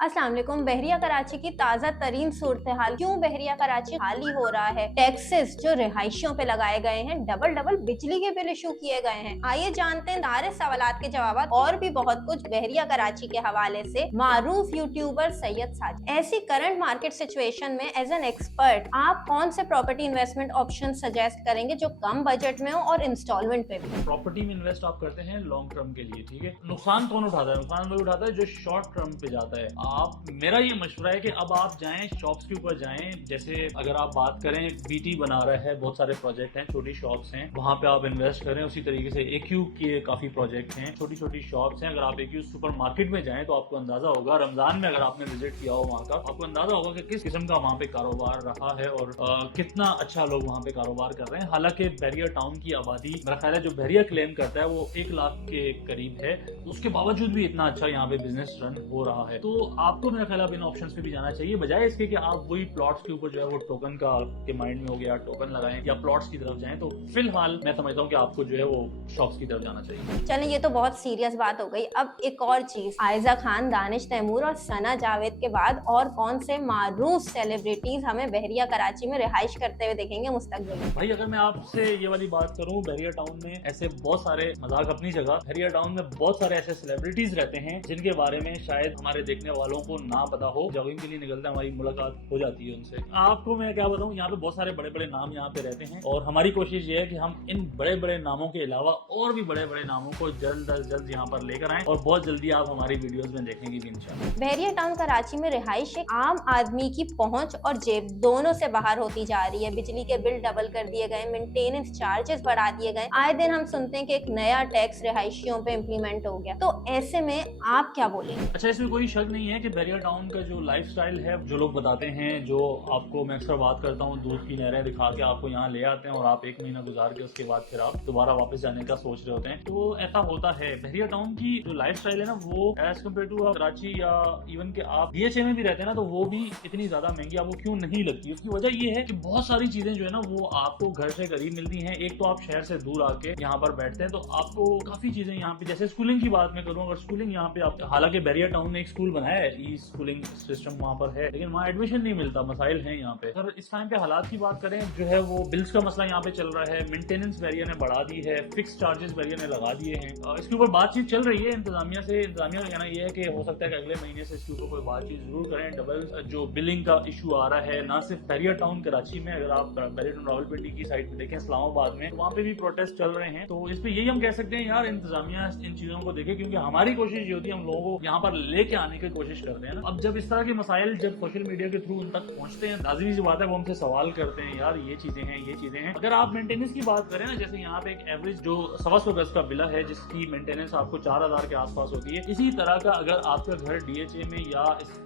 अस्सलाम वालेकुम। बहरिया कराची की ताज़ा तरीन सूरत हाल, क्यों बहरिया कराची खाली हो रहा है, टैक्सेस जो रिहायशियों पे लगाए गए हैं, डबल डबल बिजली के बिल इशू किए गए हैं। आइए जानते हैं सारे सवालात के जवाब और भी बहुत कुछ बहरिया कराची के हवाले से मारूफ यूट्यूबर सैयद साजिद। ऐसी करंट मार्केट सिचुएशन में एज एन एक्सपर्ट आप कौन से प्रॉपर्टी इन्वेस्टमेंट ऑप्शन सजेस्ट करेंगे जो कम बजट में हो और इंस्टॉलमेंट पे भी? प्रॉपर्टी में इन्वेस्ट आप करते हैं लॉन्ग टर्म के लिए, ठीक है। नुकसान कौन उठाता है? नुकसान वही उठाता है जो शॉर्ट टर्म पे जाता है। आप, मेरा ये मशवरा है कि अब आप जाएं शॉप्स के ऊपर जाएं। जैसे अगर आप बात करें, बीटी बना रहा है, बहुत सारे प्रोजेक्ट हैं, छोटी शॉप्स हैं, वहां पे आप इन्वेस्ट करें। उसी तरीके से एक्यू के काफी प्रोजेक्ट हैं, छोटी छोटी शॉप्स हैं। अगर आप एक्यू सुपर मार्केट में जाएं तो आपको अंदाजा होगा, रमजान में अगर आपने विजिट किया हो वहां का, आपको अंदाजा होगा कि किस किस्म का वहां पे कारोबार रहा है और कितना अच्छा लोग वहां पे कारोबार कर रहे हैं। हालांकि बहरिया टाउन की आबादी, मेरा ख्याल है जो बहरिया क्लेम करता है वो 1 लाख के करीब है, उसके बावजूद भी इतना अच्छा यहाँ पे बिजनेस रन हो रहा है। तो आपको मेरा ख्याल इन ऑप्शंस पे भी जाना चाहिए, बजाय इसके कि आप वही प्लॉट्स के ऊपर जो है वो टोकन का आपके माइंड में हो गया, टोकन लगाएं या प्लॉट्स की तरफ जाएं। तो फिलहाल मैं समझता हूँ कि आपको जो है वो शॉप्स की तरफ जाना चाहिए। चलें, ये तो बहुत सीरियस बात हो गई। अब एक और चीज, आयजा खान, दानिश तैमूर और सना जावेद के बाद और कौन से मारूफ सेलिब्रिटीज हमें बहरिया कराची में रिहाइश करते हुए देखेंगे मुस्तकबिल में? भाई, अगर मैं आपसे ये वाली बात करूं, बहरिया टाउन में ऐसे बहुत सारे, मजाक अपनी जगह, बहरिया टाउन में बहुत सारे ऐसे सेलिब्रिटीज रहते हैं जिनके बारे में शायद हमारे देखने वालों को ना पता हो। जॉगिंग के लिए निकलते हैं, हमारी मुलाकात हो जाती है उनसे। आपको मैं क्या बताऊं, यहाँ पे बहुत सारे बड़े बड़े नाम यहाँ पे रहते हैं और हमारी कोशिश ये है कि हम इन बड़े बड़े नामों के अलावा और भी बड़े बड़े नामों को जल्द अज जल्द यहाँ पर लेकर आए और बहुत जल्दी आप हमारी वीडियोज में देखेंगे भी इंशाल्लाह। बहरिया टाउन कराची में रिहाइश एक आम आदमी की पहुंच और जेब दोनों से बाहर होती जा रही है। बिजली के बिल डबल कर दिए गए, मेंटेनेंस चार्जेस बढ़ा दिए गए, आए दिन हम सुनते हैं कि एक नया टैक्स रिहायशियों पे इम्प्लीमेंट हो गया। तो ऐसे में आप क्या बोलेंगे? अच्छा, इसमें कोई शक नहीं है कि बहरिया टाउन का जो लाइफस्टाइल है, जो लोग बताते हैं, जो आपको मैं अक्सर बात करता हूँ, दूध की नहरें दिखा के आपको यहाँ ले आते हैं और आप 1 महीना गुजार के उसके बाद फिर आप दोबारा वापस जाने का सोच रहे होते हैं, तो ऐसा होता है। बहरिया टाउन की जो लाइफस्टाइल है ना, वो एज कम्पेयर टू कराची या इवन के आप डीएचए में भी रहते हैं ना, तो वो भी इतनी ज्यादा महंगी आपको क्यों नहीं लगती। उसकी वजह ये है कि बहुत सारी चीजें जो है ना वो आपको घर से करीब मिलती हैं। एक तो आप शहर से दूर आके यहाँ पर बैठते हैं तो आपको काफी चीजें यहाँ पे, जैसे स्कूलिंग की बात मैं करूँ, अगर स्कूलिंग यहाँ पे आप, हालांकि बहरिया टाउन ने एक स्कूल बनाया है, ई स्कूलिंग सिस्टम वहाँ पर है, लेकिन वहाँ एडमिशन नहीं मिलता, मसाइल हैं यहाँ पे। अगर इस टाइम पे हालात की बात करें, जो है वो बिल्स का मसला यहाँ पे चल रहा है, मेंटेनेंस बहरिया ने बढ़ा दी है, फिक्स चार्जेस बहरिया ने लगा दिए हैं। इसके ऊपर बातचीत चल रही है इंतजामिया से। इंतजामिया का कहना यह है कि हो सकता है कि अगले महीने से इसके ऊपर कोई बातचीत जरूर करें। डबल जो बिलिंग का इशू आ रहा है, ना सिर्फ बहरिया टाउन कराची में, अगर आप बहरिया टाउन रावलपिंडी की साइड पे देखें, इस्लामाबाद में, तो वहाँ पे भी प्रोटेस्ट चल रहे हैं। तो इस पे यही हम कह सकते हैं यार, इंतजामिया इन चीजों को देखे, क्योंकि हमारी कोशिश ये होती है हम लोगों को यहाँ पर लेके आने की कोशिश करते हैं ना। अब जब इस तरह के मसाइल जब सोशल मीडिया के थ्रू उन तक पहुंचते हैं, लाजिमी सी बात है वो हमसे सवाल करते हैं, यार ये चीजें हैं, ये चीजें हैं। अगर आप मेंटेनेंस की बात करें ना, जैसे यहाँ पे एक एवरेज जो 125 गज का बिला है जिसकी मेंटेनेंस आपको 4000 के आसपास होती है, इसी तरह का अगर आपका घर डीएचए में या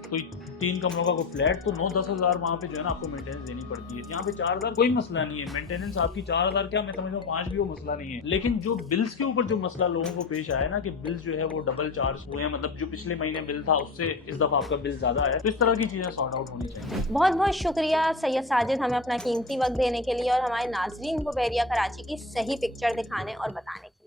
कोई 3 कमरों का कोई फ्लैट, तो 9-10 हजार वहाँ पे जो है ना आपको मेंटेनेंस देनी पड़ती है। यहाँ पे 4000 कोई मसला नहीं है, मेंटेनेंस आपकी 4000 क्या, मैं समझता हूँ 5 भी वो मसला नहीं है। लेकिन जो बिल्स के ऊपर जो मसला लोगों को पेश आया ना कि बिल्स जो है वो डबल चार्ज हुए हैं, मतलब जो पिछले महीने बिल था उससे इस दफा आपका बिल ज्यादा है, तो इस तरह की चीजें सॉर्ट आउट होनी चाहिए। बहुत बहुत शुक्रिया सैयद साजिद, हमें अपना कीमती वक्त देने के लिए और हमारे नाजरीन को बहरिया कराची की सही पिक्चर दिखाने और बताने के लिए।